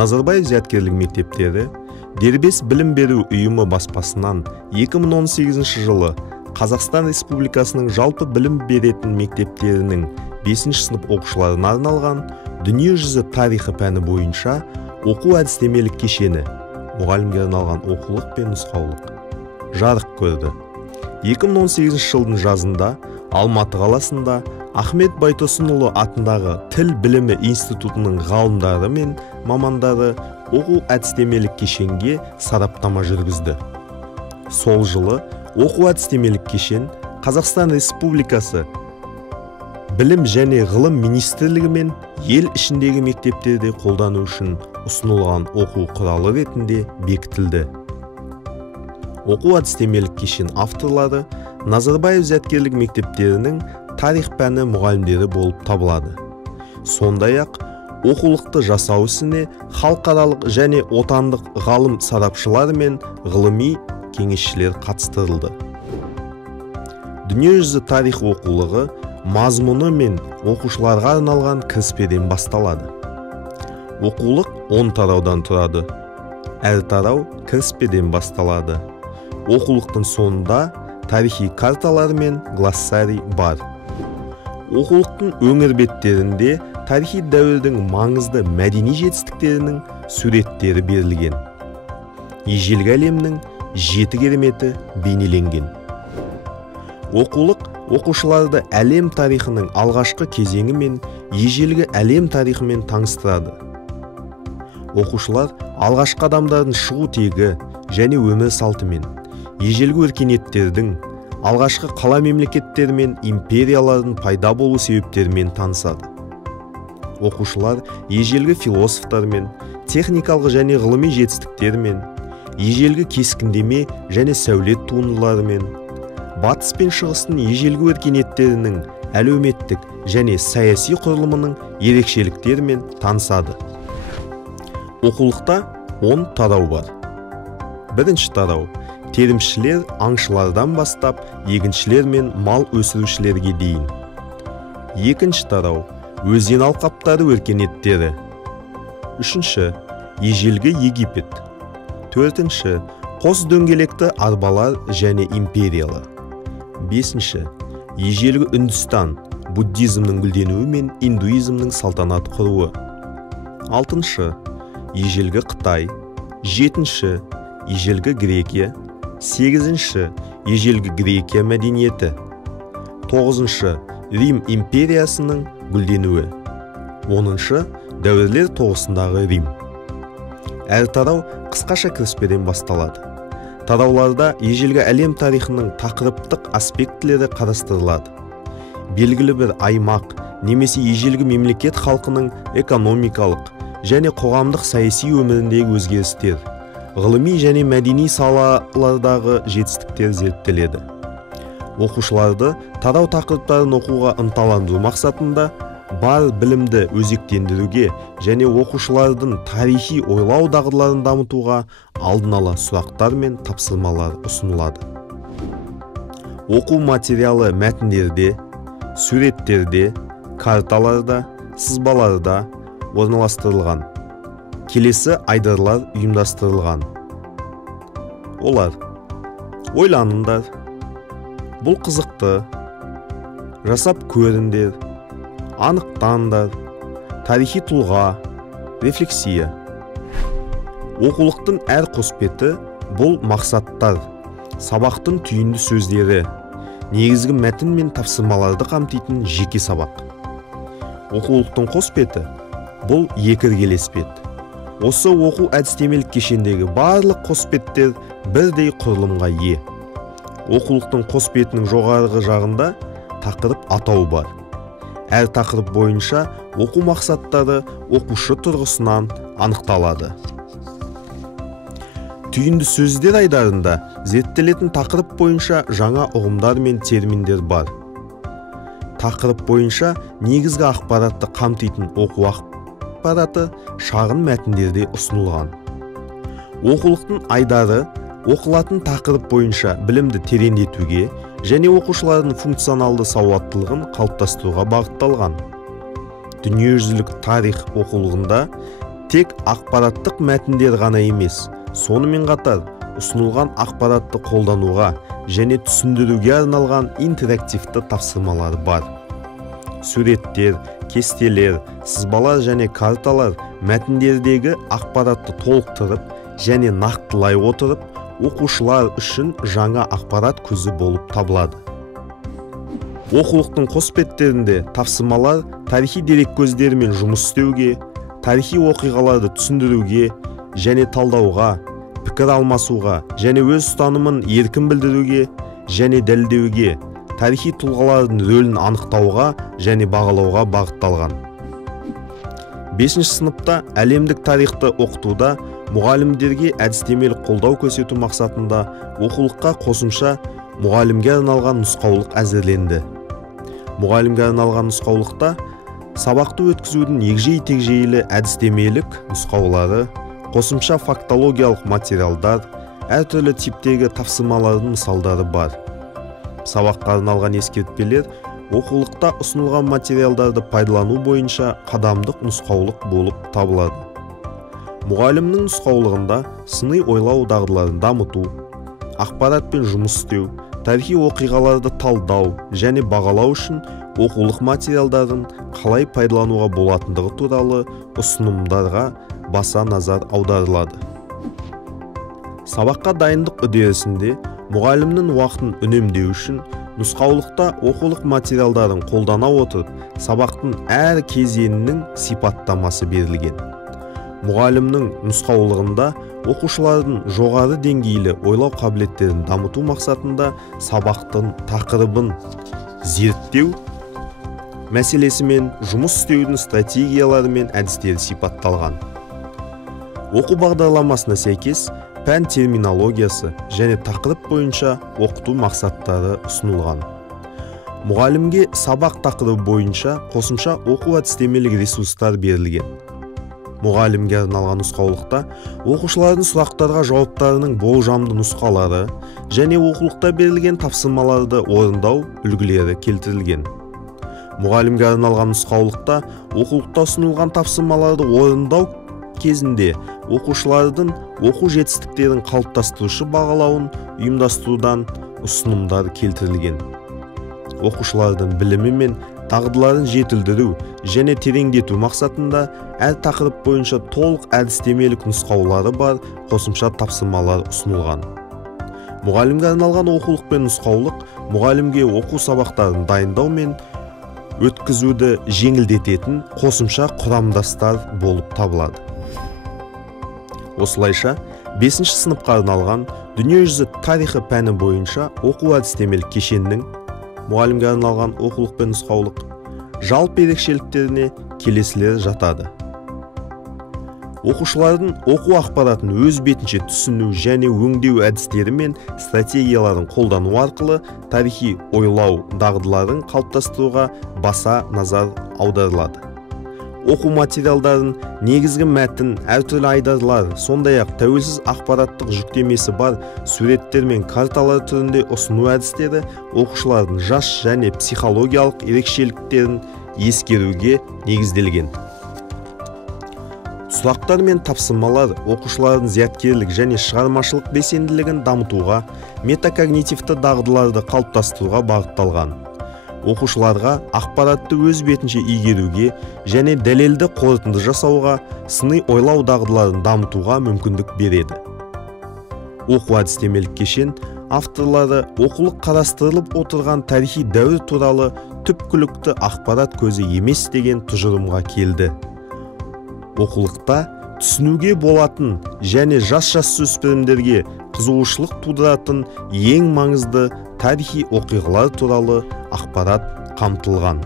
Назарбаев зияткерлік мектептері Дербес білім беру ұйымы баспасынан 2018 жылы Қазақстан Республикасының жалпы білім беретін мектептерінің 5 сынып оқушыларына арналған дүниежүзі тарихы пәні бойынша оқу әдістемелік кешені, мұғалімге арналған оқулық пен нұсқаулық жарық көрді. 2018 жылдың жазында Алматы қаласында Ахмет Байтұрсынұлы атындағы Тіл білімі институтының ғалымдары мен мамандары оқу әдістемелік кешенге сараптама жүргізді. Сол жылы оқу әдістемелік кешен Қазақстан Республикасы Білім және ғылым министрлігі мен ел ішіндегі мектептерде қолдану үшін ұсынылған оқу құралы ретінде бекітілді. Оқу әдістемелік кешен авторлары Назарбаев зияткерлік мектептерінің тарих пәні мұғалімдері болып табылады. Сондай-ақ оқулықты жасау ісіне халықаралық және отандық ғалым сарапшылар мен ғылыми кеңесшілер қатыстырылды. Дүниежүзі тарих оқулығы мазмұны мен оқушыларға арналған кіріспеден басталады. Оқулық 10 тараудан тұрады. Әр тарау кіріспеден басталады. Оқулықтың соңында тарихи карталар мен глоссарий бар. Оқулықтың өңір беттерінде тарихи дәуірдің маңызды мәдени жетістіктерінің суреттері берілген. Ежелгі әлемнің 7 кереметі бейнеленген. Оқулық оқушыларды әлем тарихының алғашқы кезеңі мен ежелгі әлем тарихымен таныстырады. Оқушылар алғашқы адамдардың шығу тегі және өмір салтымен, ежелгі өркениеттердің, алғашқы қала мемлекеттері мен империялардың пайда болу себептерімен танысады. Оқушылар ежелгі философтармен, техникалық және ғылыми жетістіктермен, ежелгі кескіндеме және сәулет туындыларымен, батыс пен шығыстың ежелгі өркениеттерінің әлеуметтік және саяси құрылымының ерекшеліктерімен танысады. Оқулықта 10 тарау бар. Бірінші тарау терімшілер аңшылардан бастап егіншілер мен мал өсірушілерге дейін. Екінші тарау өзен алқаптары өркениеттері. Үшінші ежелгі Египет. Төртінші қос дөңгелекті арбалар және империялар. Бесінші ежелгі Үндістан, буддизмнің гүлденуі мен индуизмнің салтанат құруы. Алтыншы ежелгі Қытай. Жетінші ежелгі Грекия. Сегізінші ежелгі Грекия мәдениеті. Тоғызыншы Рим империясының гүлденуі. Оныншы дәуірлер тоғысындағы Рим. Әр тарау қысқаша кіріспеден басталады. Тарауларда ежелгі әлем тарихының тақырыптық аспектілері қарастырылады. Белгілі бір аймақ немесе ежелгі мемлекет халқының экономикалық және қоғамдық саяси өміріндегі өзгерістер, ғылыми және мәдени салалардағы жетістіктер зерттеледі. Оқушыларды тарау тақырыптарын оқуға ынталандыру мақсатында бар білімді өзектендіруге және оқушылардың тарихи ойлау дағдыларын дамытуға алдын ала сұрақтар мен тапсырмалар ұсынылады. Оқу материалы мәтіндерде, суреттерде, карталарда, сызбаларда орналастырылған. Келесі айдарлар ұйымдастырылған. Олар: ойланыңдар, бұл қызықты, жасап көріңдер, анықтаңдар, тарихи тұлға, рефлексия. Оқулықтың әр қосбеті бұл мақсаттар, сабақтың түйінді сөздері, негізгі мәтін мен тапсырмаларды қамтитын жеке сабақ. Оқулықтың қосбеті бұл екіргелес бет. Осы оқу әдістемелік кешендегі барлық қосбеттер бірдей құрылымға ие. Оқулықтың қосбетінің жоғарғы жағында тақырып атауы бар. Әр тақырып бойынша оқу мақсаттары оқушы тұрғысынан анықталады. Түйінді сөздер айдарында зерттелетін тақырып бойынша жаңа ұғымдар мен терминдер бар. Тақырып бойынша негізгі ақпаратты қамтитын оқу ақпараты шағын мәтіндерде ұсынылған. Оқулықтың айдары оқылатын тақырып бойынша білімді тереңдетуге және оқушылардың функционалды сауаттылығын қалыптастыруға бағытталған. Дүниежүзілік тарих оқулығында тек ақпараттық мәтіндер ғана емес, сонымен қатар ұсынылған ақпаратты қолдануға және түсіндіруге арналған интерактивті тапсырмалар бар. Суреттер, кестелер, сызбалар және карталар мәтіндердегі ақпаратты толықтырып және нақтылай отырып, оқушылар үшін жаңа ақпарат көзі болып табылады. Оқулықтың қос беттерінде тапсырмалар тарихи дереккөздермен жұмыс істеуге, тарихи оқиғаларды түсіндіруге және талдауға, пікір алмасуға және өз ұстанымын еркін білдіруге және дәлелдеуге, тарихи тұлғалардың рөлін анықтауға және бағалауға бағытталған. 5 сыныпта әлемдік тарихты оқытуда мұғалімдерге әдістемелік қолдау көрсету мақсатында оқулыққа қосымша мұғалімге арналған нұсқаулық әзірленді. Мұғалімге арналған нұсқаулықта сабақты өткізудің егжей-тегжейлі әдістемелік нұсқаулары, қосымша фактологиялық материалдар, әртүрлі типтегі тапсырмалардың мысалдары бар. Сабаққа арналған ескертпелер оқулықта ұсынылған материалдарды пайдалану бойынша қадамдық нұсқаулық болып табылады. Мұғалімнің нұсқаулығында сыни ойлау дағдыларын дамыту, ақпаратпен жұмыс істеу, тарихи оқиғаларды талдау және бағалау үшін оқулық материалдарын қалай пайдалануға болатындығы туралы ұсынымдарға баса назар аударылады. Сабаққа дайындық үдерісінде мұғалімнің уақытын үнемдеу үшін нұсқаулықта оқулық материалдарын қолдана отырып, сабақтың әр кезеңінің сипаттамасы берілген. Мұғалімнің нұсқаулығында оқушылардың жоғары деңгейлі ойлау қабілеттерін дамыту мақсатында сабақтың тақырыбын зерттеу мәселесімен жұмыс істеудің стратегиялары мен әдістері сипатталған. Оқу бағдарламасына сәйкес пән терминологиясы және тақырып бойынша оқыту мақсаттары ұсынылған. Мұғалімге сабақ тақырыбы бойынша қосымша оқу әдістемелік ресурстар берілген. Мұғалімге арналған нұсқаулықта оқушылардың сұрақтарға жауаптарының болжамды нұсқалары және оқулықта берілген тапсырмаларды орындау үлгілері келтірілген. Мұғалімге арналған нұсқаулықта оқулықта ұсынылған тапсырмаларды орындау кезінде оқушылардың оқу жетістіктерін қалыптастырушы бағалауын ұйымдастырудан ұсынымдар келтірілген. Оқушылардың білімі мен дағдыларын жетілдіру және тереңдету мақсатында әр тақырып бойынша толық әдістемелік нұсқаулары бар қосымша тапсырмалар ұсынылған. Мұғалімге арналған оқулық пен нұсқаулық мұғалімге оқу сабақтарын дайындау мен өткізуді жеңілдететін қосымша құрамдастар болып табылады. Осылайша 5 сыныпқа арналған дүниежүзі тарихы пәні бойынша оқу әдістемелік кешеннің мұғалімге арналған оқулық пен нұсқаулық жалпы ерекшеліктеріне келесілер жатады. Оқушылардың оқу ақпаратын өз бетінше түсіну және өңдеу әдістері мен стратегияларын қолдану арқылы тарихи ойлау дағдыларын қалыптастыруға баса назар аударылады. Оқу материалдарын негізгі мәтін, әртүрлі айдарлар, сондай-ақ тәуелсіз ақпараттық жүктемесі бар суреттер мен карталар түрінде ұсыну әдістері оқушылардың жас және психологиялық ерекшеліктерін ескеруге негізделген. Сұрақтар мен тапсырмалар оқушылардың зияткерлік және шығармашылық белсенділігін дамытуға, метакогнитивті дағдыларды қалыптастыруға бағытталған. Оқушыларға ақпаратты өз бетінше игеруге және дәлелді қорытынды жасауға, сыни ойлау дағдыларын дамытуға мүмкіндік береді. Оқу әдістемелік кешен авторлары оқулық қарастырылып отырған тарихи дәуір туралы түпкілікті ақпарат көзі емес деген тұжырымға келді. Оқулықта түсінуге болатын және жас-жасөспірімдерге қызығушылық тудыратын ең маңызды тарихи оқиғалар туралы ақпарат қамтылған.